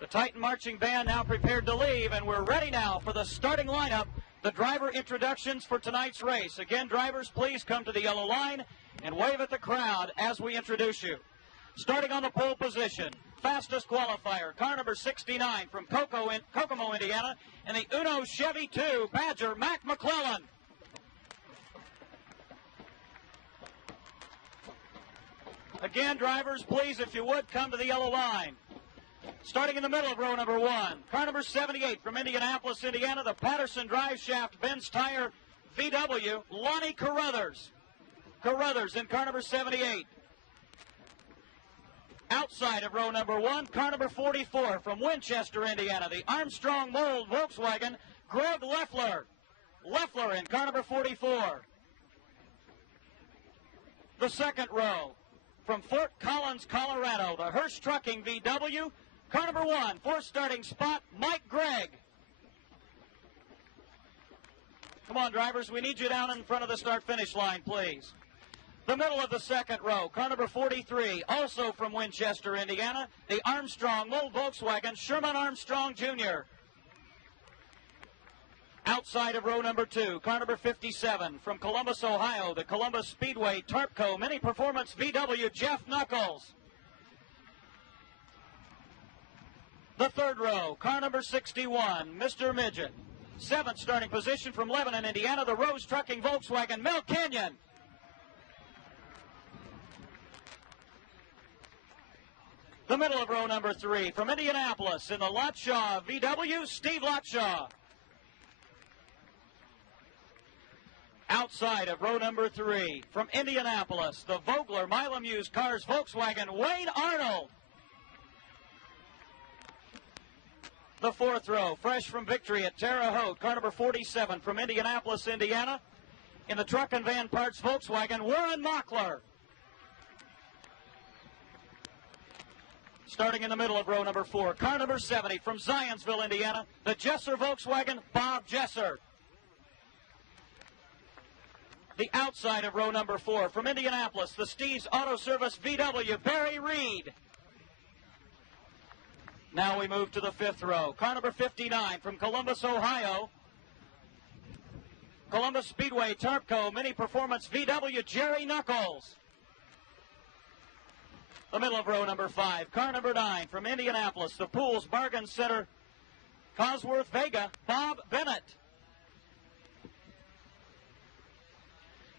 The Titan Marching Band now prepared to leave, and we're ready now for the starting lineup, the driver introductions for tonight's race. Again, drivers, please come to the yellow line and wave at the crowd as we introduce you. Starting on the pole position, fastest qualifier, car number 69 from Kokomo, Indiana, and the Uno Chevy 2 Badger, McClellan. Again, drivers, please, if you would, come to the yellow line. Starting in the middle of row number 1, car number 78 from Indianapolis, Indiana, the Patterson Drive Shaft Benz Tire VW, Lonnie Carruthers. Carruthers in car number 78. Outside of row number 1, car number 44 from Winchester, Indiana, the Armstrong Mold Volkswagen, Greg Leffler. Leffler in car number 44. The second row, from Fort Collins, Colorado, the Hirsch Trucking VW, car number 1, fourth starting spot, Mike Gregg. Come on, drivers, we need you down in front of the start-finish line, please. The middle of the second row, car number 43, also from Winchester, Indiana, the Armstrong Mold Volkswagen, Sherman Armstrong Jr. Outside of row number 2, car number 57, from Columbus, Ohio, the Columbus Speedway Tarpco Mini Performance VW, Jeff Nuckles. The third row, car number 61, Mr. Midget. Seventh starting position from Lebanon, Indiana, the Roush Trucking Volkswagen, Mel Kenyon. The middle of row number 3, from Indianapolis, in the Lotshaw VW, Steve Lotshaw. Outside of row number 3, from Indianapolis, the Vogler Milam Used Cars Volkswagen, Wayne Arnold. The fourth row, fresh from victory at Terre Haute, car number 47 from Indianapolis, Indiana, in the Truck and Van Parts Volkswagen, Warren Mockler. Starting in the middle of row number 4, car number 70 from Zionsville, Indiana, the Jesser Volkswagen, Bob Jesser. The outside of row number 4, from Indianapolis, the Steve's Auto Service VW, Barry Reed. Now we move to the fifth row, car number 59 from Columbus, Ohio, Columbus Speedway Tarpco Mini Performance VW, Jerry Nuckles. The middle of row number 5, car number 9 from Indianapolis, the Pools Bargain Center, Cosworth Vega, Bob Bennett.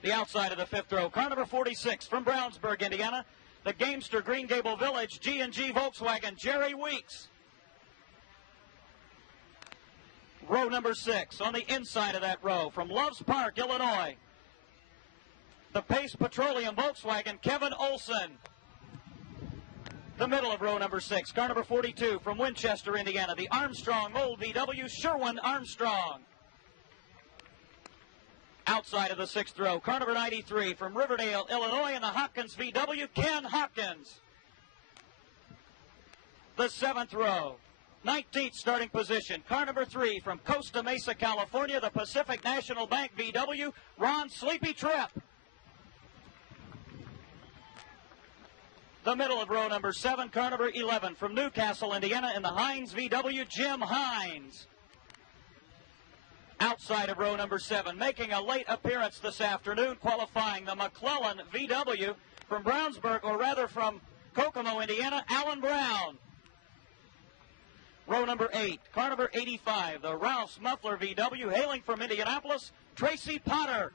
The outside of the fifth row, car number 46 from Brownsburg, Indiana, the Gamester Green Gable Village G&G Volkswagen, Jerry Weeks. Row number 6, on the inside of that row, from Loves Park, Illinois, the Pace Petroleum Volkswagen, Kevin Olson. The middle of row number 6, car number 42 from Winchester, Indiana, the Armstrong Mold VW, Sherwin Armstrong. Outside of the sixth row, car number 93 from Riverdale, Illinois, in the Hopkins VW, Ken Hopkins. The seventh row, 19th starting position, car number 3 from Costa Mesa, California, the Pacific National Bank VW, Ron Sleepy Tripp. The middle of row number 7, car number 11 from Newcastle, Indiana, in the Hines VW, Jim Hines. Outside of row number 7, making a late appearance this afternoon, qualifying the McClellan VW from Brownsburg, or rather from Kokomo, Indiana, Alan Brown. Row number 8, car number 85, the Roush Muffler VW, hailing from Indianapolis, Tracy Potter.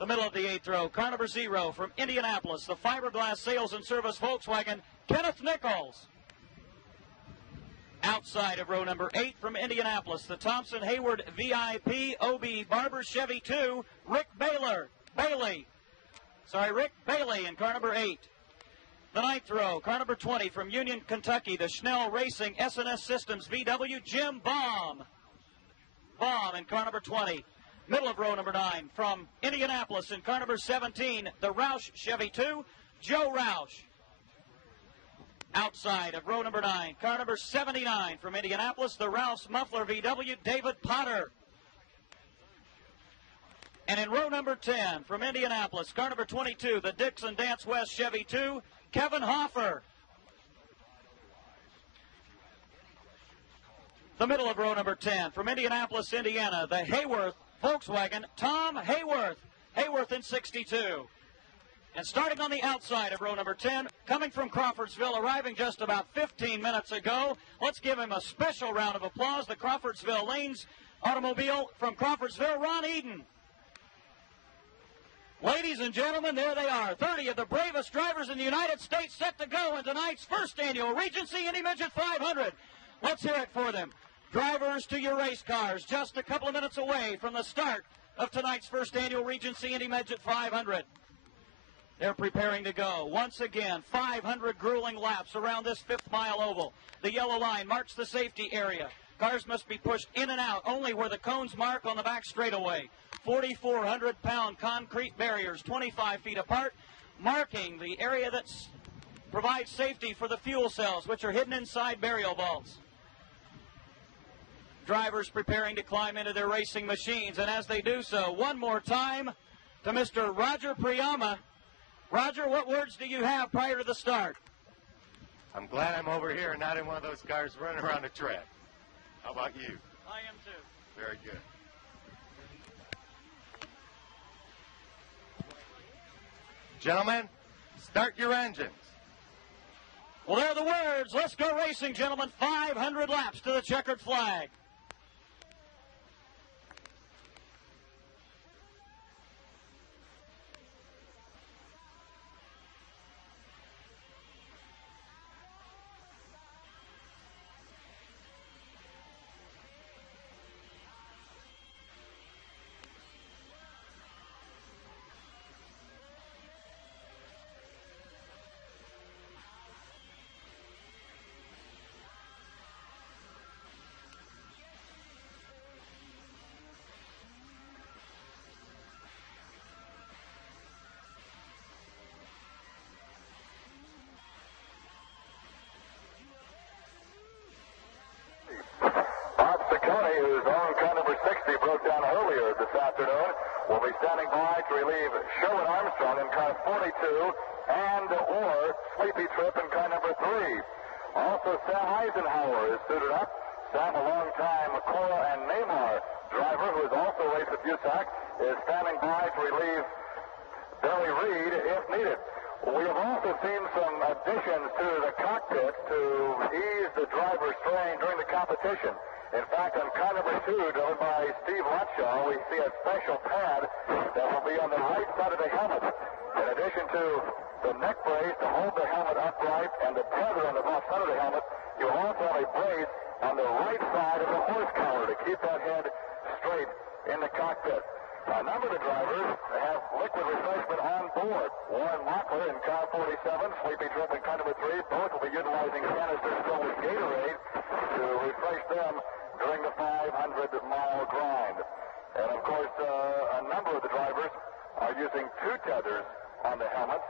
The middle of the 8th row, car number 0 from Indianapolis, the Fiberglass Sales and Service Volkswagen, Kenneth Nichols. Outside of row number 8 from Indianapolis, the Thompson Hayward VIP OB Barber Chevy 2, Rick Bailey in car number 8. The 9th row, car number 20 from Union, Kentucky, the Schnell Racing S&S Systems VW, Jim Baum in car number 20. Middle of row number 9 from Indianapolis in car number 17, the Roush Chevy 2, Joe Roush. Outside of row number 9, car number 79 from Indianapolis, the Roush Muffler VW, David Potter. And in row number 10 from Indianapolis, car number 22, the Dixon Dance West Chevy 2, Kevin Hoffer. the middle of row number 10. From Indianapolis, Indiana, the Hayworth Volkswagen, Tom Hayworth. Hayworth in 62. And starting on the outside of row number 10, coming from Crawfordsville, arriving just about 15 minutes ago. Let's give him a special round of applause. The Crawfordsville Lanes automobile from Crawfordsville, Ron Eden. Ladies and gentlemen, there they are. 30 of the bravest drivers in the United States set to go in tonight's first annual Regency Indy Midget 500. Let's hear it for them. Drivers to your race cars, just a couple of minutes away from the start of tonight's first annual Regency Indy Midget 500. They're preparing to go. Once again, 500 grueling laps around this 5th mile oval. The yellow line marks the safety area. Cars must be pushed in and out only where the cones mark on the back straightaway. 4,400-pound concrete barriers 25 feet apart, marking the area that provides safety for the fuel cells, which are hidden inside burial vaults. Drivers preparing to climb into their racing machines, and as they do so, one more time to Mr. Roger Priyama. Roger, what words do you have prior to the start? I'm glad I'm over here and not in one of those cars running around the track. How about you? I am too. Very good. Gentlemen, start your engines. Well, there are the words. Let's go racing, gentlemen. 500 laps to the checkered flag. Whose own car number 60 broke down earlier this afternoon, will be standing by to relieve Sherman Armstrong in car 42 or Sleepy Tripp in car number 3. Also, Sam Eisenhower is suited up. Sam, a long-time Cora and Neymar driver who has also raced at USAC, is standing by to relieve Billy Reed if needed. We have also seen some additions to the cockpit to ease the driver's strain during the competition. In fact, on car number 2, driven by Steve Lutshaw, we see a special pad that will be on the right side of the helmet. In addition to the neck brace to hold the helmet upright and the tether on the left side of the helmet, you will also have a brace on the right side of the horse collar to keep that head straight in the cockpit. A number of the drivers have liquid refreshment on board. Warren Mockler in car 47, Sleepy Tripp in car number 3, both will be utilizing canisters filled with Gatorade to refresh them during the 500-mile grind. And, of course, a number of the drivers are using 2 tethers on the helmets,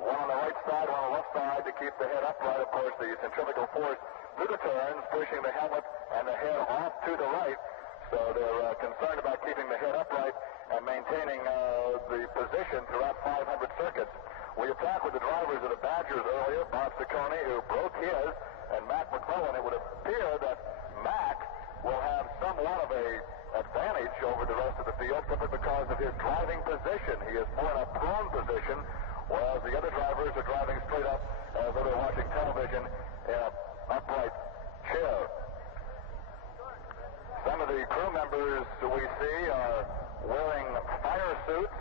one on the right side, one on the left side to keep the head upright. Of course, the centrifugal force through the turns, pushing the helmet and the head off to the right. So they're concerned about keeping the head upright and maintaining the position throughout 500 circuits. We have talked with the drivers of the Badgers earlier, Bob Ciccone, who broke his, and Matt McClellan. It would appear that Mac will have somewhat of a advantage over the rest of the field simply because of his driving position. He is more in a prone position, whereas the other drivers are driving straight up as though they're watching television in an upright chair. Some of the crew members we see are wearing fire suits.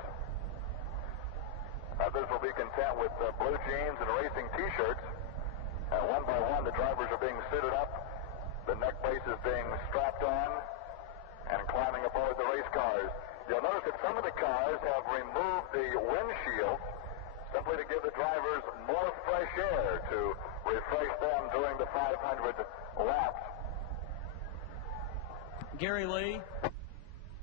Others will be content with blue jeans and racing T-shirts. One by one, the drivers are being suited up. The neck brace is being strapped on and climbing aboard the race cars. You'll notice that some of the cars have removed the windshield simply to give the drivers more fresh air to refresh them during the 500 laps. Gary Lee,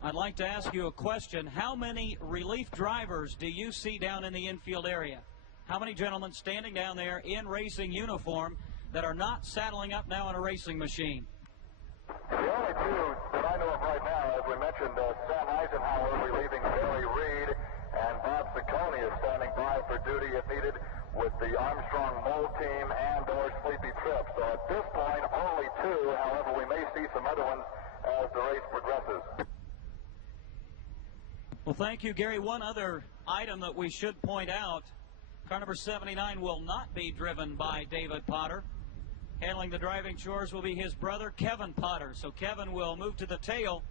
I'd like to ask you a question. How many relief drivers do you see down in the infield area? How many gentlemen standing down there in racing uniform that are not saddling up now in a racing machine? The only 2 that I know of right now, as we mentioned, Sam Eisenhower relieving Barry Reed, and Bob Ciccone is standing by for duty if needed with the Armstrong Mold team and or Sleepy Tripp. So at this point, only 2. However, we may see some the race progresses. Well, thank you, Gary. One other item that we should point out, car number 79 will not be driven by David Potter. Handling the driving chores will be his brother, Kevin Potter. So Kevin will move to the tail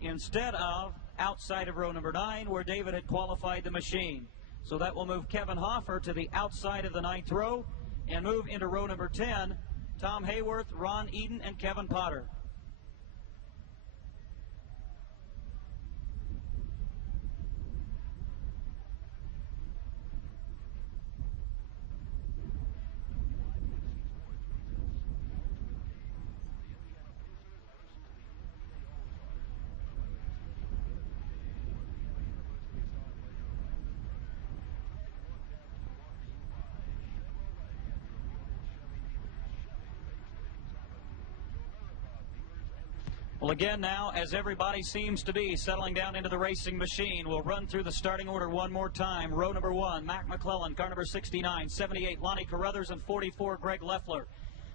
instead of outside of row number 9, where David had qualified the machine. So that will move Kevin Hoffer to the outside of the 9th row and move into row number 10, Tom Hayworth, Ron Eden, and Kevin Potter. Well, again now, as everybody seems to be settling down into the racing machine, we'll run through the starting order one more time. Row number 1, McClellan, car number 69, 78, Lonnie Carruthers, and 44, Greg Leffler.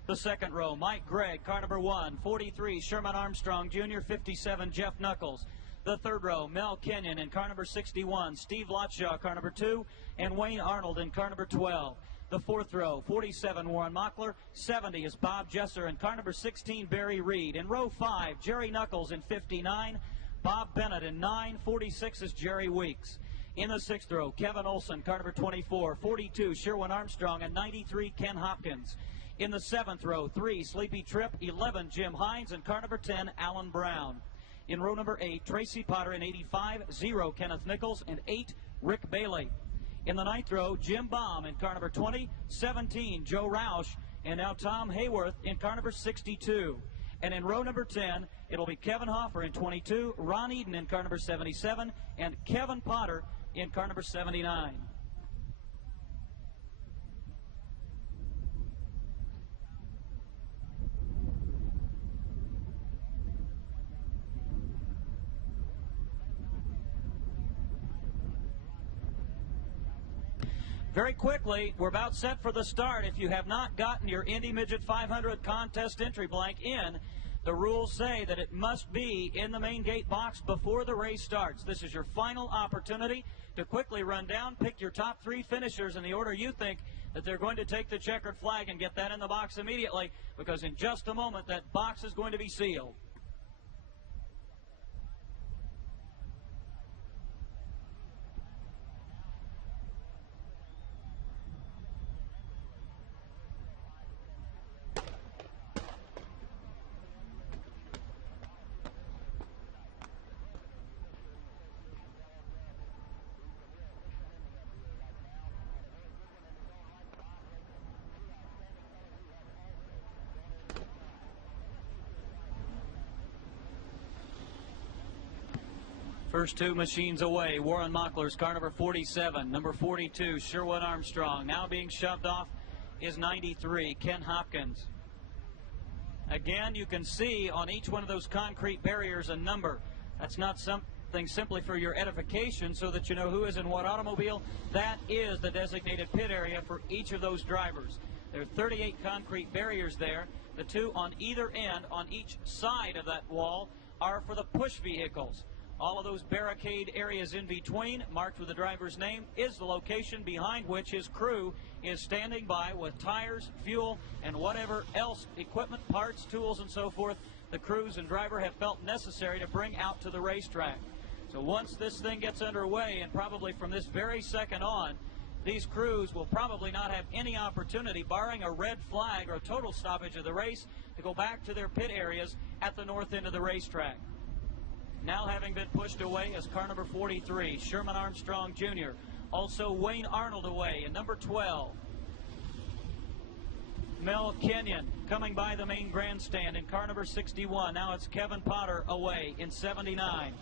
The second row, Mike Gregg, car number 1, 43, Sherman Armstrong Jr., 57, Jeff Nuckles. The third row, Mel Kenyon in car number 61, Steve Lotshaw, car number 2, and Wayne Arnold in car number 12. The fourth row, 47, Warren Mockler. 70 is Bob Jesser in car number 16, Barry Reed. In row 5, Jerry Nuckles in 59, Bob Bennett in 9, 46 is Jerry Weeks. In the sixth row, Kevin Olson, car number 24, 42, Sherman Armstrong, and 93, Ken Hopkins. In the seventh row, 3, Sleepy Tripp, 11, Jim Hines, and car number 10, Alan Brown. In row number 8, Tracy Potter in 85, 0, Kenneth Nichols, and 8, Rick Bailey. In the ninth row, Jim Baum in car number 20, 17, Joe Roush, and now Tom Hayworth in car number 62. And in row number 10, it'll be Kevin Hoffer in 22, Ron Eden in car number 77, and Kevin Potter in car number 79. Very quickly, we're about set for the start. If you have not gotten your Indy Midget 500 contest entry blank in, the rules say that it must be in the main gate box before the race starts. This is your final opportunity to quickly run down, pick your top 3 finishers in the order you think that they're going to take the checkered flag, and get that in the box immediately, because in just a moment that box is going to be sealed. First 2 machines away. Warren Mockler's car number 47, number 42, Sherman Armstrong. Now being shoved off is 93, Ken Hopkins. Again, you can see on each one of those concrete barriers a number. That's not something simply for your edification so that you know who is in what automobile. That is the designated pit area for each of those drivers. There are 38 concrete barriers there. The 2 on either end, on each side of that wall, are for the push vehicles. All of those barricade areas in between, marked with the driver's name, is the location behind which his crew is standing by with tires, fuel, and whatever else, equipment, parts, tools, and so forth, the crews and driver have felt necessary to bring out to the racetrack. So once this thing gets underway, and probably from this very second on, these crews will probably not have any opportunity, barring a red flag or a total stoppage of the race, to go back to their pit areas at the north end of the racetrack. Now having been pushed away is car number 43, Sherman Armstrong Jr. Also Wayne Arnold away in number 12. Mel Kenyon coming by the main grandstand in car number 61. Now it's Kevin Potter away in 79.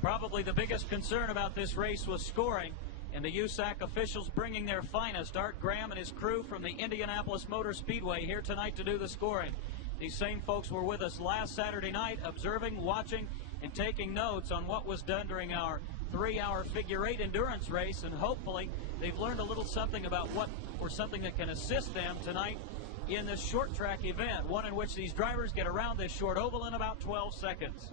Probably the biggest concern about this race was scoring, and the USAC officials bringing their finest. Art Graham and his crew from the Indianapolis Motor Speedway here tonight to do the scoring. These same folks were with us last Saturday night, observing, watching, and taking notes on what was done during our 3-hour figure 8 endurance race, and hopefully they've learned a little something about what or something that can assist them tonight in this short track event, one in which these drivers get around this short oval in about 12 seconds.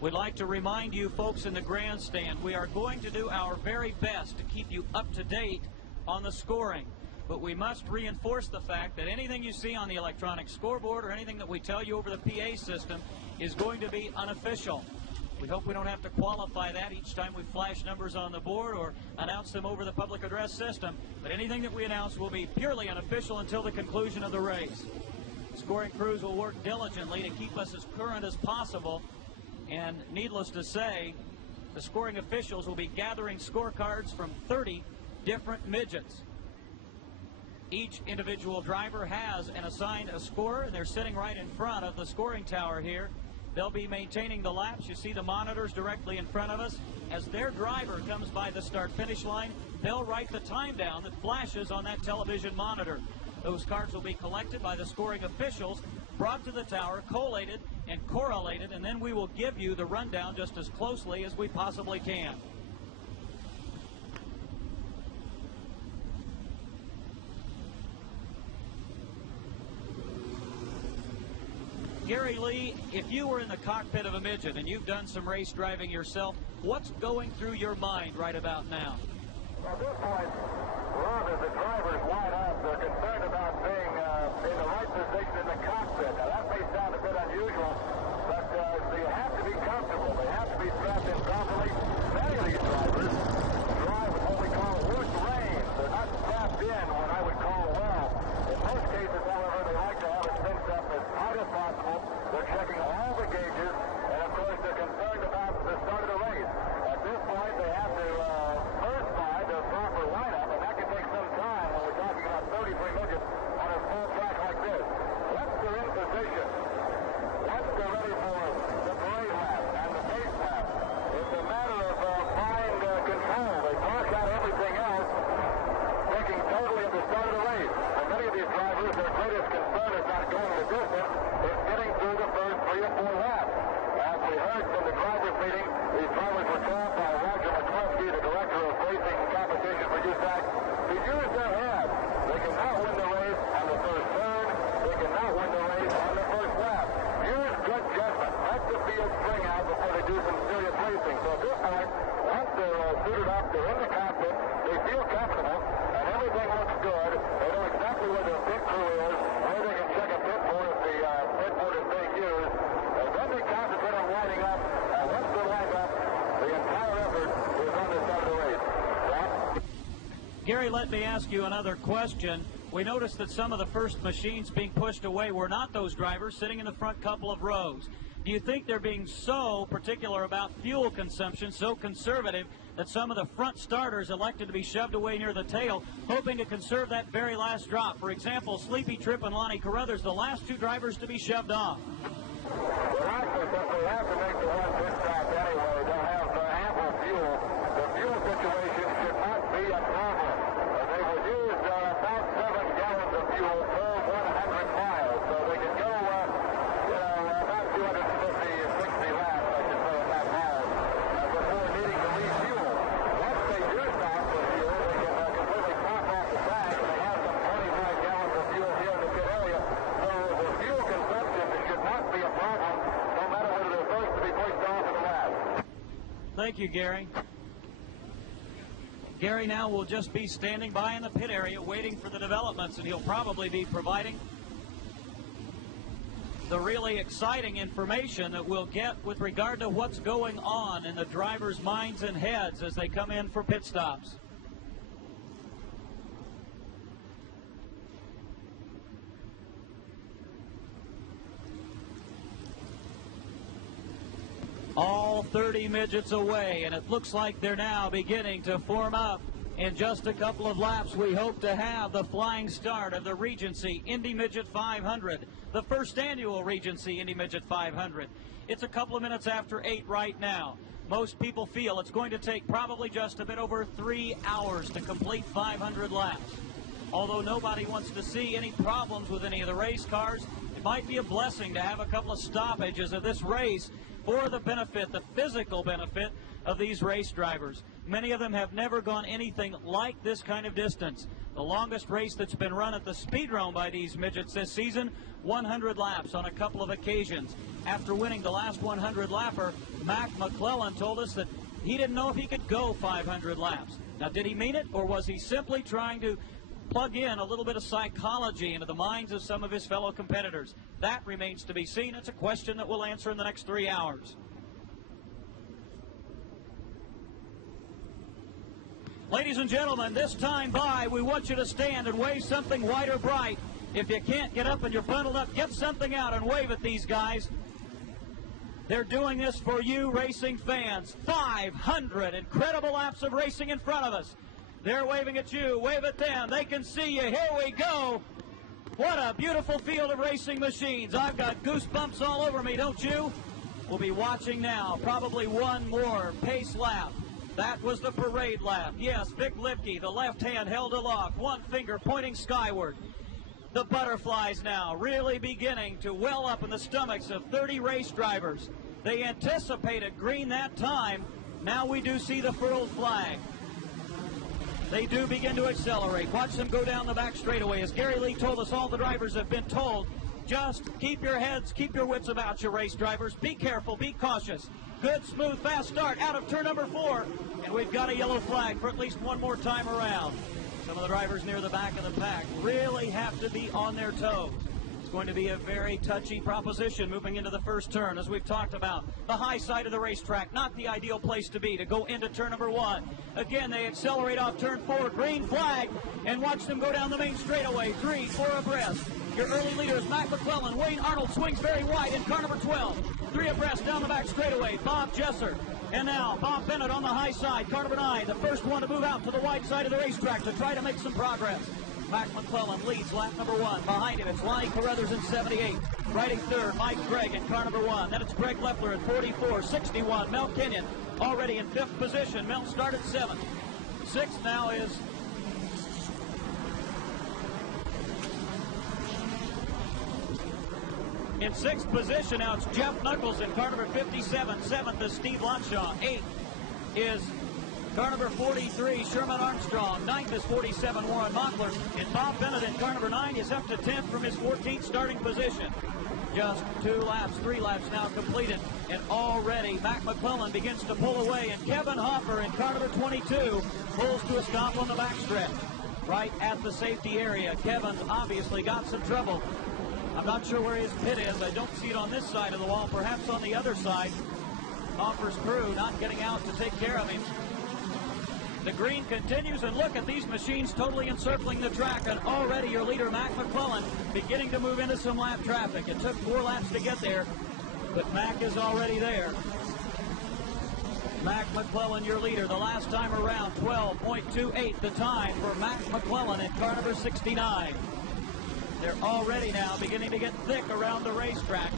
We'd like to remind you folks in the grandstand, we are going to do our very best to keep you up to date on the scoring. But we must reinforce the fact that anything you see on the electronic scoreboard or anything that we tell you over the PA system is going to be unofficial. We hope we don't have to qualify that each time we flash numbers on the board or announce them over the public address system. But anything that we announce will be purely unofficial until the conclusion of the race. Scoring crews will work diligently to keep us as current as possible. And needless to say, the scoring officials will be gathering scorecards from 30 different midgets. Each individual driver has and assigned a scorer, and they're sitting right in front of the scoring tower here. They'll be maintaining the laps. You see the monitors directly in front of us. As their driver comes by the start-finish line, they'll write the time down that flashes on that television monitor. Those cards will be collected by the scoring officials, brought to the tower, collated and correlated, and then we will give you the rundown just as closely as we possibly can. Gary Lee, if you were in the cockpit of a midget and you've done some race driving yourself, what's going through your mind right about now? At this point, Ron, as the drivers line up, they're concerned about being in the right position in the cockpit. Now, that may sound a bit unusual, but they have to be comfortable. They have to be strapped in properly. Many of these drivers drive with what we call loose reins. They're not strapped in what I would call well. In most cases, however, they like to have it cinched up as tight as possible. They're checking all the gauges, and of course, they're concerned about the start of the race. At this point, they have to first find their proper lineup, and that can take some time when we're talking about 33 midgets on a full track like this. Once they're in position, once they're ready for the parade lap and the pace lap, it's a matter of mind control. They block out everything else, thinking totally at the start of the race. For many of these drivers, their greatest concern is not going the distance, it's getting through the first 3 or 4 laps. As we heard from the drivers' meeting, these drivers were told by Roger McClellan, the director of racing competition for USAC, to use their head. They cannot win the race on the first turn. They cannot win the race on the first lap. Use good judgment. Let the field string out before they do some serious racing. So at this point, once they're suited up, they're in the cockpit, they feel comfortable, and everything looks good. They know exactly where their pit crew is, where they can check a pit board if the pit board is being used. And then they concentrate on lining up, and once they're lined up, the entire effort is on the start of the race. Gary, let me ask you another question. We noticed that some of the first machines being pushed away were not those drivers sitting in the front couple of rows. Do you think they're being so particular about fuel consumption, so conservative, that some of the front starters elected to be shoved away near the tail, hoping to conserve that very last drop? For example, Sleepy Tripp and Lonnie Carruthers, the last 2 drivers to be shoved off. Well, actually, since they have to make the one pit stop anyway, they'll have ample fuel. The fuel situation should not be a problem. They will use about 7 gallons of fuel per 100 miles, so they can go, about 250, 60 laps, I should say, at that miles, before needing to refuel. Once they do stop for fuel, they can completely top off the tank, and they have some 25 gallons of fuel here in the pit area. So the fuel consumption should not be a problem, no matter whether they're first to be pushed off in the last. Thank you, Gary. Gary now will just be standing by in the pit area waiting for the developments, and he'll probably be providing the really exciting information that we'll get with regard to what's going on in the drivers' minds and heads as they come in for pit stops. All 30 midgets away, and it looks like they're now beginning to form up. In just a couple of laps, we hope to have the flying start of the Regency Indy Midget 500, the first annual Regency Indy Midget 500. It's a couple of minutes after 8 right now. most people feel it's going to take probably just a bit over 3 hours to complete 500 laps. Although nobody wants to see any problems with any of the race cars, it might be a blessing to have a couple of stoppages of this race for the benefit, the physical benefit of these race drivers. Many of them have never gone anything like this kind of distance. The longest race that's been run at the Speedrome by these midgets this season, 100 laps on a couple of occasions. After winning the last 100 lapper, McClellan told us that he didn't know if he could go 500 laps. Now, did he mean it, or was he simply trying to plug in a little bit of psychology into the minds of some of his fellow competitors? That remains to be seen. It's a question that we'll answer in the next 3 hours. Ladies and gentlemen, this time by, we want you to stand and wave something white or bright. If you can't get up and you're bundled up, get something out and wave at these guys. They're doing this for you racing fans. 500 incredible laps of racing in front of us. They're waving at you, wave at them. They can see you. Here we go. What a beautiful field of racing machines. I've got goosebumps all over me, don't you? We'll be watching now. Probably one more pace lap. That was the parade lap. Yes, Vic Lipke, the left hand held aloft, one finger pointing skyward. The butterflies now really beginning to well up in the stomachs of 30 race drivers. They anticipated green that time. Now we do see the furled flag. They do begin to accelerate. Watch them go down the back straightaway. As Gary Lee told us, all the drivers have been told, just keep your heads, keep your wits about you, race drivers. Be careful, be cautious. Good, smooth, fast start out of turn number 4. And we've got a yellow flag for at least one more time around. Some of the drivers near the back of the pack really have to be on their toes. It's going to be a very touchy proposition moving into the first turn, as we've talked about. The high side of the racetrack, not the ideal place to be to go into turn number 1. Again, they accelerate off turn 4, green flag, and watch them go down the main straightaway, 3, 4 abreast. Your early leaders, McClellan, Wayne Arnold swings very wide in car number 12. 3 abreast down the back straightaway, Bob Jesser. And now Bob Bennett on the high side, car number 9, the first one to move out to the wide side of the racetrack to try to make some progress. McClellan leads lap number 1. Behind him, it's Lonnie Carruthers in 78. Riding third, Mike Gregg in car number 1. Then it's Greg Leffler in 44. 61, Mel Kenyon already in 5th position. Mel started 7th. 6th now is in 6th position now it's Jeff Nuckles in car number 57. 7th is Steve Lanshaw. 8th is car number 43, Sherman Armstrong. 9th is 47, Warren Mockler. And Bob Bennett in car number 9 is up to 10th from his 14th starting position. Just 2 laps, 3 laps now completed. And already McClellan begins to pull away. And Kevin Hoffer in car number 22 pulls to a stop on the backstretch. Right at the safety area. Kevin's obviously got some trouble. I'm not sure where his pit is. I don't see it on this side of the wall, perhaps on the other side. Hoffer's crew not getting out to take care of him. The green continues, and look at these machines totally encircling the track, and already your leader, McClellan, beginning to move into some lap traffic. It took 4 laps to get there, but Mac is already there. McClellan, your leader, the last time around, 12.28 the time for McClellan in car number 69. They're already now beginning to get thick around the racetrack.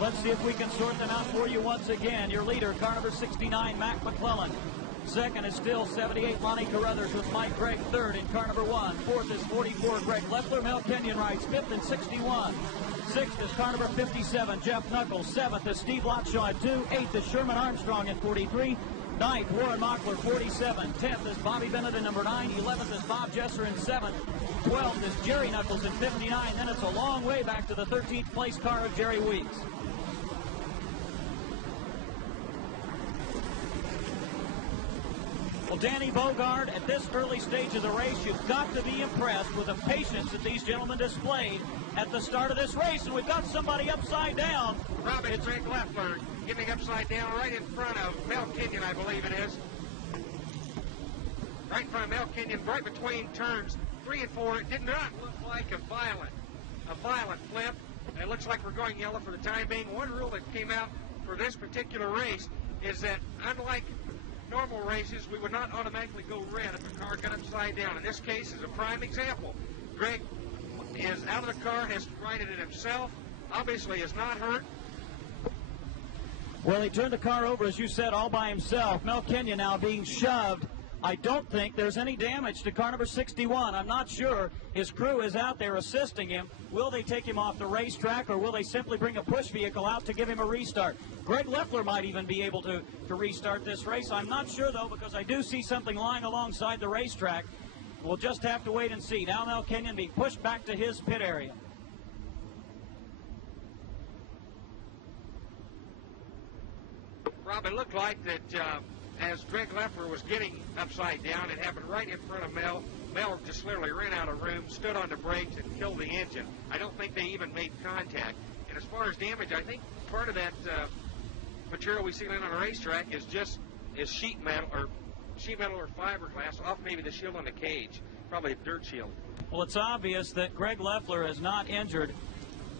Let's see if we can sort them out for you once again. Your leader, car number 69, McClellan. 2nd is still 78, Lonnie Carruthers with Mike Gregg. 3rd in car number 1. 4th is 44, Greg Leffler. Mel Kenyon rides 5th and 61. 6th is car number 57, Jeff Nuckles. 7th is Steve Lanshaw at 2. 8th is Sherman Armstrong at 43. 9th, Warren Mockler, 47. 10th is Bobby Bennett in number 9. 11th is Bob Jesser in 7th. 12th is Jerry Nuckles in 59. Then it's a long way back to the 13th place car of Jerry Weeks. Well, Danny Bogard, at this early stage of the race, you've got to be impressed with the patience that these gentlemen displayed at the start of this race. And we've got somebody upside down. Robin, it's Greg Leffler getting upside down right in front of Mel Kenyon, I believe it is. Right in front of Mel Kenyon, right between turns 3 and 4. It did not look like a violent flip. And it looks like we're going yellow for the time being. One rule that came out for this particular race is that, unlike normal races, we would not automatically go red if a car got upside down. In this case is a prime example. Greg is out of the car, has righted it himself, obviously is not hurt. Well, he turned the car over, as you said, all by himself. Mel Kenyon now being shoved. I don't think there's any damage to car number 61. I'm not sure. His crew is out there assisting him. Will they take him off the racetrack, or will they simply bring a push vehicle out to give him a restart? Greg Leffler might even be able to restart this race. I'm not sure, though, because I do see something lying alongside the racetrack. We'll just have to wait and see. Now Mel Kenyon being pushed back to his pit area. Rob, it looked like that as Greg Leffler was getting upside down, it happened right in front of Mel. Mel just literally ran out of room, stood on the brakes, and killed the engine. I don't think they even made contact. And as far as damage, I think part of that material we see laying on a racetrack is sheet metal or fiberglass off maybe the shield on the cage, probably a dirt shield. Well, it's obvious that Greg Leffler is not injured.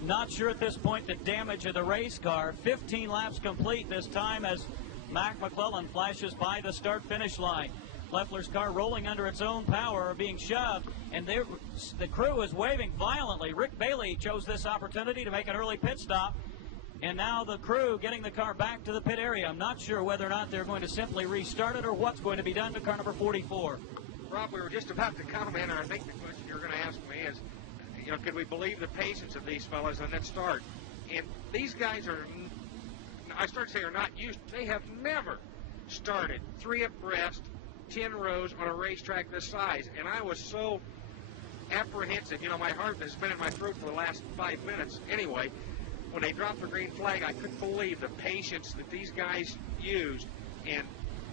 Not sure at this point the damage of the race car. 15 laps complete this time as McClellan flashes by the start-finish line. Leffler's car rolling under its own power, being shoved, and the crew is waving violently. Rick Bailey chose this opportunity to make an early pit stop, and now the crew getting the car back to the pit area. I'm not sure whether or not they're going to simply restart it or what's going to be done to car number 44. Rob, we were just about to comment, and I think the question you're going to ask me is, you know, could we believe the patience of these fellas on that start? And these guys are, I start to say, are not used. They have never started 3 abreast, 10 rows on a racetrack this size. And I was so apprehensive. You know, my heart has been in my throat for the last 5 minutes. Anyway, when they dropped the green flag, I couldn't believe the patience that these guys used. And,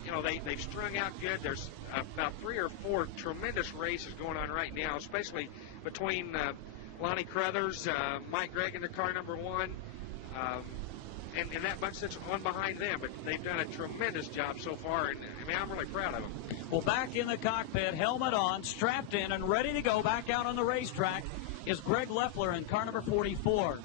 you know, they've strung out good. There's about 3 or 4 tremendous races going on right now, especially between Lonnie Crothers, Mike Gregg in the car number 1, and that bunch that's on behind them. But they've done a tremendous job so far, and I mean, I'm really proud of them. Well, back in the cockpit, helmet on, strapped in, and ready to go back out on the racetrack is Greg Leffler in car number 44.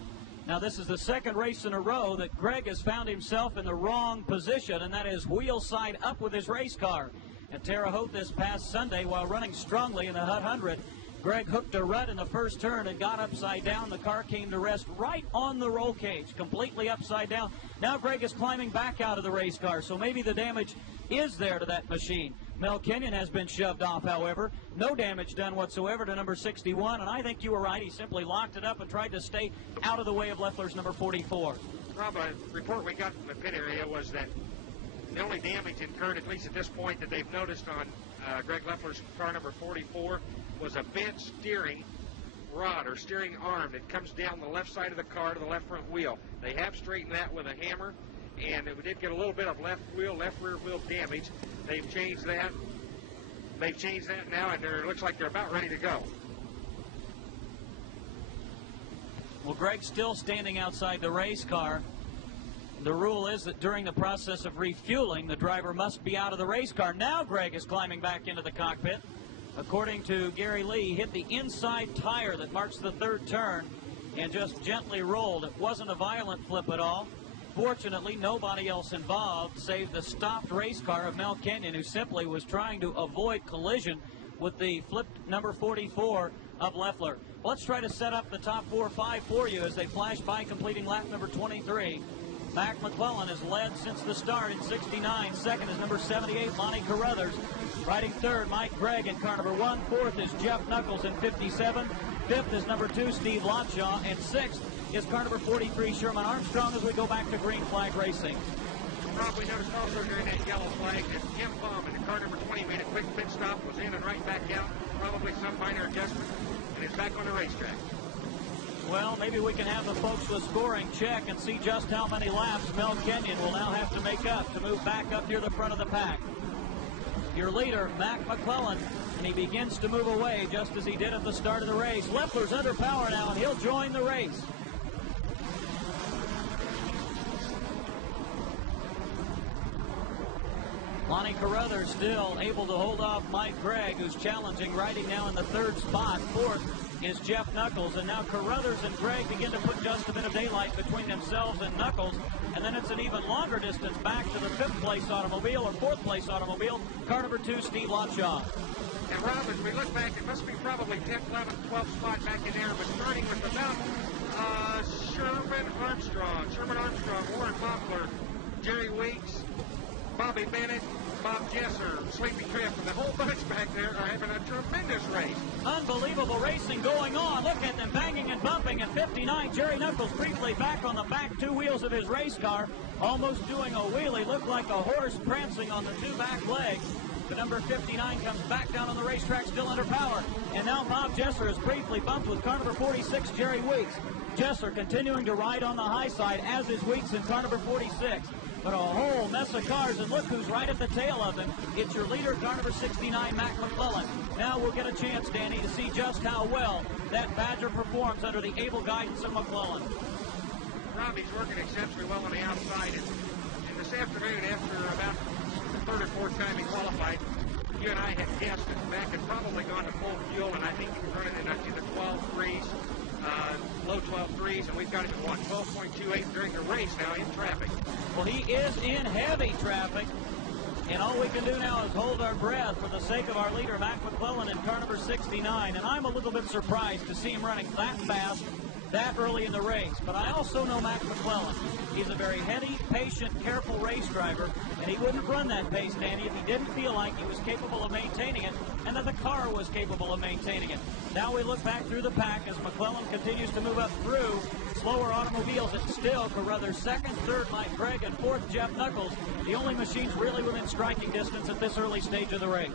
Now, this is the second race in a row that Greg has found himself in the wrong position, and that is wheel side up with his race car. At Terre Haute this past Sunday, while running strongly in the Hut 100, Greg hooked a rut in the first turn and got upside down. The car came to rest right on the roll cage, completely upside down. Now Greg is climbing back out of the race car, so maybe the damage is there to that machine. Mel Kenyon has been shoved off, however. No damage done whatsoever to number 61, and I think you were right. He simply locked it up and tried to stay out of the way of Leffler's number 44. Rob, a report we got from the pit area was that the only damage incurred, at least at this point, that they've noticed on Greg Leffler's car number 44 was a bent steering rod or steering arm that comes down the left side of the car to the left front wheel. They have straightened that with a hammer, and we did get a little bit of left rear wheel damage. They've changed that. They've changed that now, and it looks like they're about ready to go. Well, Greg's still standing outside the race car. The rule is that during the process of refueling, the driver must be out of the race car. Now Greg is climbing back into the cockpit. According to Gary Lee, he hit the inside tire that marks the third turn and just gently rolled. It wasn't a violent flip at all. Fortunately, nobody else involved save the stopped race car of Mel Kenyon, who simply was trying to avoid collision with the flipped number 44 of Leffler. Let's try to set up the top 4 or 5 for you as they flash by, completing lap number 23. McClellan has led since the start in 69. Second is number 78, Lonnie Carruthers. Riding third, Mike Gregg in car number 1. Fourth is Jeff Nuckles in 57. Fifth is number 2, Steve Lotshaw. And sixth is car number 43, Sherman Armstrong, as we go back to green flag racing. Rob, we noticed also during that yellow flag that Jim Baum in the car number 20 made a quick pit stop, was in and right back out, probably some minor adjustment, and is back on the racetrack. Well, maybe we can have the folks with scoring check and see just how many laps Mel Kenyon will now have to make up to move back up near the front of the pack. Your leader, McClellan, and he begins to move away just as he did at the start of the race. Leffler's under power now, and he'll join the race. Lonnie Carruthers still able to hold off Mike Gregg, who's challenging, riding now in the third spot. Fourth is Jeff Nuckles, and now Carruthers and Gregg begin to put just a bit of daylight between themselves and Nuckles, and then it's an even longer distance back to the 5th place automobile or 4th place automobile, car number 2, Steve Lotshaw. And Rob, as we look back, it must be probably 10th, 11th, 12th spot back in there, but starting with about Sherman Armstrong, Warren Mockler, Jerry Weeks, Bobby Bennett, Bob Jesser, Sleepy Tripp, and the whole bunch back there are having a tremendous race. Unbelievable racing going on. Look at them banging and bumping. At 59, Jerry Nuckles briefly back on the back two wheels of his race car, almost doing a wheelie. Looked like a horse prancing on the two back legs. The number 59 comes back down on the racetrack, still under power. And now Bob Jesser is briefly bumped with car number 46, Jerry Weeks. Jesser continuing to ride on the high side, as is Weeks in car number 46. But a whole mess of cars, and look who's right at the tail of them. It's your leader, car number 69, McClellan. Now we'll get a chance, Danny, to see just how well that Badger performs under the able guidance of McClellan. Robbie's working exceptionally well on the outside. And this afternoon, after about the third or fourth time he qualified, you and I had guessed that Mac had probably gone to full fuel, and I think he was running in either 12.3s, low 12.3s, and we've got him at 12.28 during the race now in traffic. Well, he is in heavy traffic, and all we can do now is hold our breath for the sake of our leader, McClellan, in car number 69. And I'm a little bit surprised to see him running that fast that early in the race. But I also know McClellan. He's a very heady, patient, careful race driver, and he wouldn't run that pace, Danny, if he didn't feel like he was capable of maintaining it and that the car was capable of maintaining it. Now we look back through the pack as McClellan continues to move up through slower automobiles. It's still Carruthers second, third Mike Craig, and fourth Jeff Nuckles, the only machines really within striking distance at this early stage of the race.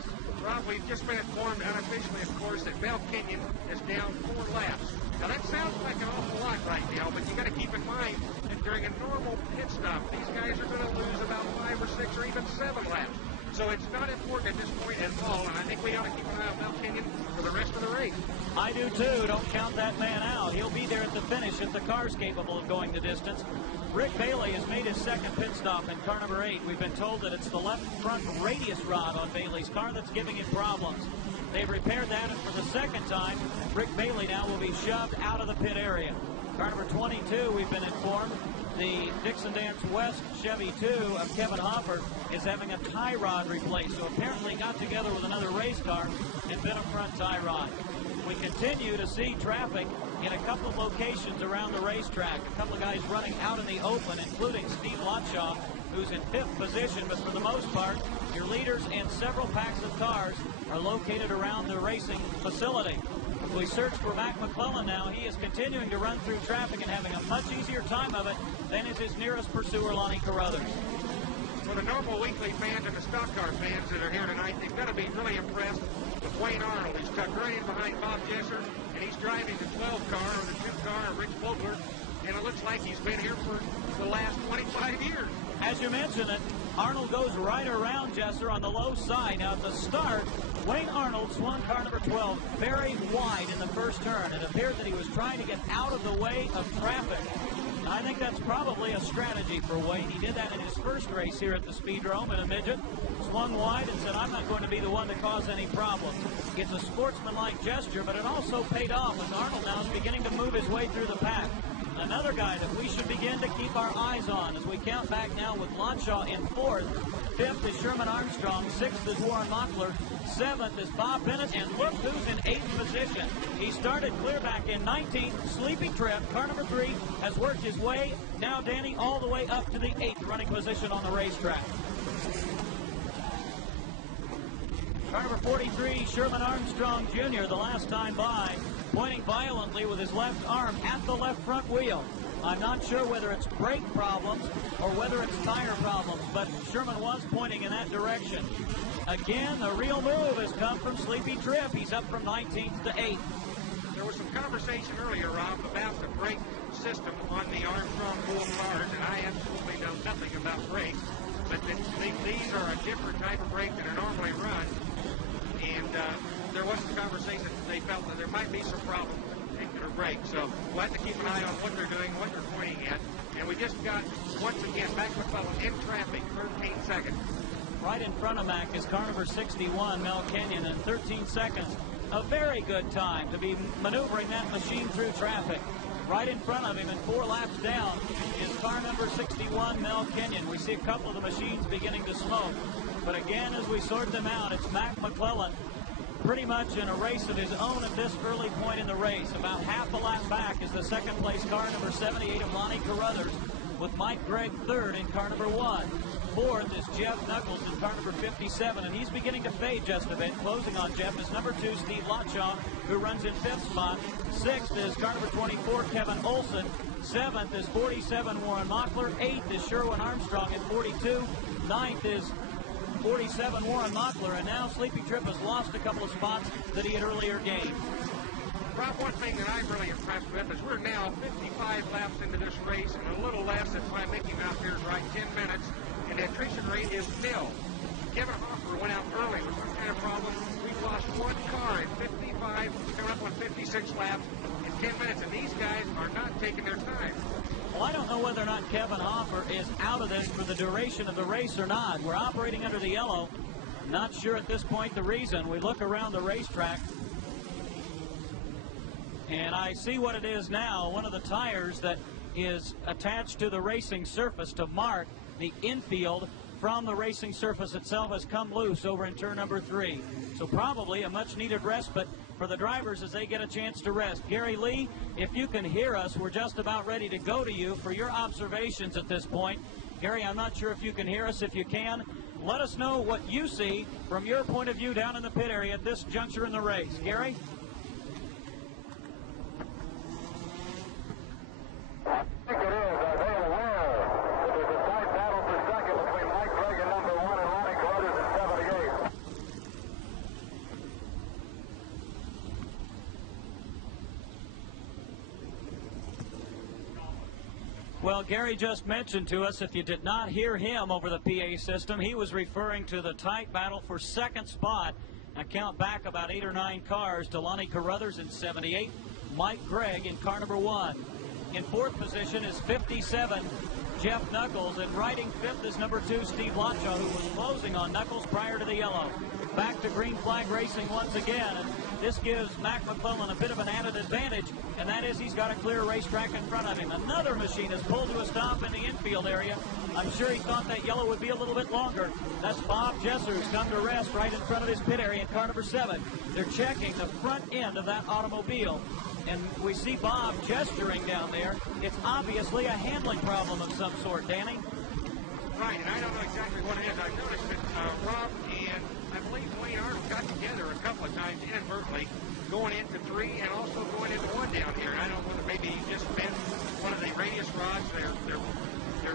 Rob, we've just been informed unofficially, of course, that Mel Kenyon is down 4 laps. Now that sounds like an awful lot right now, but you got to keep in mind that during a normal pit stop, these guys are going to lose about 5 or 6 or even 7 laps. So it's not important at this point at all, and I think we ought to keep an eye on Mel Kenyon for the rest of the race. I do too. Don't count that man out. He'll be there at the finish if the car's capable of going the distance. Rick Bailey has made his second pit stop in car number 8. We've been told that it's the left front radius rod on Bailey's car that's giving him problems. They've repaired that, and for the second time, Rick Bailey now will be shoved out of the pit area. Car number 22, we've been informed, the Dixon Dance West Chevy 2 of Kevin Hopper is having a tie rod replaced. So apparently got together with another race car and bent a front tie rod. We continue to see traffic in a couple of locations around the racetrack. A couple of guys running out in the open, including Steve Lotshaw, who's in 5th position. But for the most part, your leaders and several packs of cars are located around the racing facility. We search for McClellan now. He is continuing to run through traffic and having a much easier time of it than is his nearest pursuer, Lonnie Carruthers. For the normal weekly fans and the stock car fans that are here tonight, they've got to be really impressed with Wayne Arnold. He's tucked right in behind Bob Jesser, and he's driving the 12 car or the 2 car of Rich Vogler, and it looks like he's been here for the last 25 years. As you mentioned it, Arnold goes right around Jesser on the low side. Now at the start, Wayne Arnold swung car number 12 very wide in the first turn. It appeared that he was trying to get out of the way of traffic. I think that's probably a strategy for Wayne. He did that in his first race here at the Speedrome in a midget. Swung wide and said, I'm not going to be the one to cause any problems. It's a sportsmanlike gesture, but it also paid off as Arnold now is beginning to move his way through the pack. Another guy that we should begin to keep our eyes on as we count back now with Lotshaw in 4th. 5th is Sherman Armstrong. 6th is Warren Mockler. 7th is Bob Bennett. And look who's in 8th position. He started clear back in 19th. Sleepy Tripp, car number 3, has worked his way, now Danny, all the way up to the 8th running position on the racetrack. Car number 43, Sherman Armstrong Jr., the last time by, pointing violently with his left arm at the left front wheel. I'm not sure whether it's brake problems or whether it's tire problems, but Sherman was pointing in that direction. Again, the real move has come from Sleepy Tripp. He's up from 19th to 8th. There was some conversation earlier, Rob, about the brake system on the Armstrong Bull cars, and I absolutely know nothing about brakes, but these are a different type of brake than are normally run, and there was some conversation that they felt that there might be some problems with their brakes, so we'll have to keep an eye on what they're doing, what they're pointing at, and we just got, once again, McClellan in traffic, 13 seconds. Right in front of Mac is car number 61, Mel Kenyon, in 13 seconds. A very good time to be maneuvering that machine through traffic. Right in front of him and 4 laps down is car number 61, Mel Kenyon. We see a couple of the machines beginning to smoke. But again, as we sort them out, it's McClellan pretty much in a race of his own at this early point in the race. About half a lap back is the second place car number 78 of Lonnie Carruthers. with Mike Gregg third in car number 1. Fourth is Jeff Nuckles in car number 57, and he's beginning to fade just a bit. Closing on Jeff is number 2, Steve Lotshaw, who runs in 5th spot. 6th is car number 24, Kevin Olson. 7th is 47, Warren Mockler. 8th is Sherman Armstrong at 42. 9th is 47, Warren Mockler, and now Sleepy Tripp has lost a couple of spots that he had earlier gained. Rob, one thing that I'm really impressed with is we're now 55 laps into this race, and a little less, if my making out here is right, 10 minutes, and the attrition rate is nil. Kevin Hoffer went out early with some kind of problem. We've lost one car in 55, coming up on 56 laps in 10 minutes, and these guys are not taking their time. Well, I don't know whether or not Kevin Hoffer is out of this for the duration of the race or not. We're operating under the yellow. Not sure at this point the reason. We look around the racetrack, and I see what it is now. One of the tires that is attached to the racing surface to mark the infield from the racing surface itself has come loose over in turn number 3. So probably a much-needed respite for the drivers as they get a chance to rest. Gary Lee, if you can hear us, we're just about ready to go to you for your observations at this point. Gary, I'm not sure if you can hear us. If you can, let us know what you see from your point of view down in the pit area at this juncture in the race. Gary? I think it is. They are aware. There's a tight battle for second between Mike Gregg in number 1 and Ronnie Carruthers in 78. Well, Gary just mentioned to us, if you did not hear him over the PA system, he was referring to the tight battle for second spot. I count back about 8 or 9 cars. Lonnie Carruthers in 78, Mike Gregg in car number 1. In 4th position is 57, Jeff Nuckles, and riding 5th is number 2, Steve Lotshaw, who was closing on Nuckles prior to the yellow. Back to green flag racing once again, and this gives McClellan a bit of an added advantage, and that is he's got a clear racetrack in front of him. Another machine is pulled to a stop in the infield area. I'm sure he thought that yellow would be a little bit longer. That's Bob Jesser, who's come to rest right in front of his pit area in car number 7. They're checking the front end of that automobile, and we see Bob gesturing down there. It's obviously a handling problem of some sort, Danny. Right, and I don't know exactly what it is. I've noticed that Rob and I believe Wayne Arnold got together a couple of times inadvertently, going into 3 and also going into 1 down here. And I don't know whether maybe he just bent one of the radius rods. They're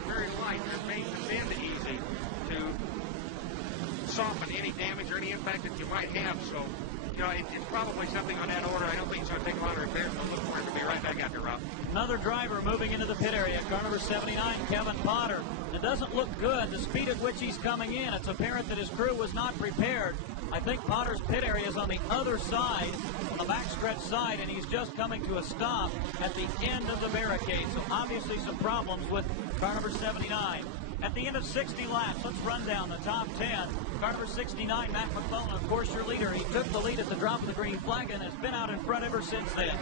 very light. They're made to bend easy to soften any damage or any impact that you might have. So, you know, it's probably something on that order. I don't think it's going to take a lot of repairs. I'll look for it to be right back out there, Rob. Another driver moving into the pit area, car number 79, Kevin Potter. It doesn't look good, the speed at which he's coming in. It's apparent that his crew was not prepared. I think Potter's pit area is on the other side, on the backstretch side, and he's just coming to a stop at the end of the barricade. So obviously some problems with car number 79. At the end of 60 laps, let's run down the top 10. Car number 69, Matt McClellan, of course, your leader. He took the lead at the drop of the green flag and has been out in front ever since then.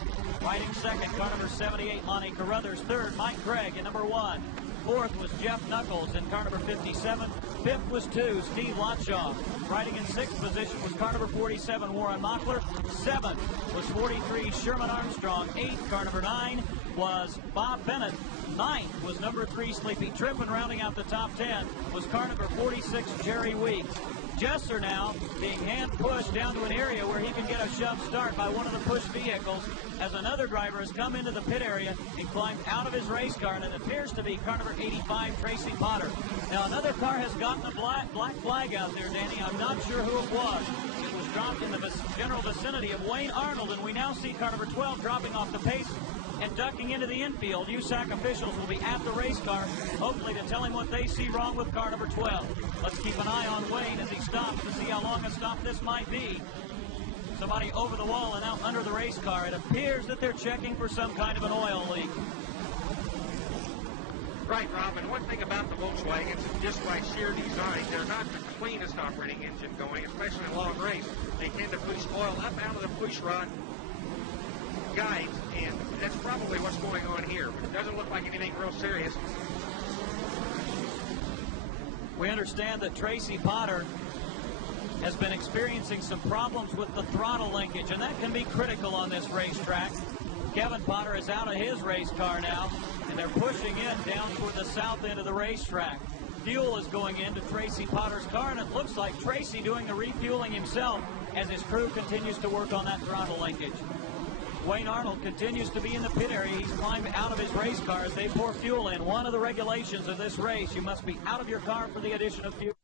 Riding second, car number 78, Lonnie Carruthers. Third, Mike Gregg in number 1. Fourth was Jeff Nuckles in car number 57. Fifth was 2, Steve Lotshaw. Riding in 6th position was car number 47, Warren Mockler. 7th was 43, Sherman Armstrong. 8th, car number 9, was Bob Bennett. 9th was number 3, Sleepy Tripp, and rounding out the top 10 was car number 46, Jerry Weeks. Jesser now being hand-pushed down to an area where he can get a shove start by one of the push vehicles as another driver has come into the pit area and climbed out of his race car, and it appears to be car number 85, Tracy Potter. Now, another car has gotten a black flag out there, Danny. I'm not sure who it was. It was dropped in the general vicinity of Wayne Arnold, and we now see car number 12 dropping off the pace and ducking into the infield. USAC officials will be at the race car, hopefully to tell him what they see wrong with car number 12. Let's keep an eye on Wayne as he stops to see how long a stop this might be. Somebody over the wall and out under the race car. It appears that they're checking for some kind of an oil leak. Right, Rob, and one thing about the Volkswagens, just by sheer design, they're not the cleanest operating engine going, especially in a long race. They tend to push oil up out of the push rod guides, and that's probably what's going on here. It doesn't look like anything real serious. We understand that Tracy Potter has been experiencing some problems with the throttle linkage, and that can be critical on this racetrack. Kevin Potter is out of his race car now, and they're pushing in down toward the south end of the racetrack. Fuel is going into Tracy Potter's car, and it looks like Tracy doing the refueling himself as his crew continues to work on that throttle linkage. Wayne Arnold continues to be in the pit area. He's climbed out of his race car as they pour fuel in. One of the regulations of this race, you must be out of your car for the addition of fuel.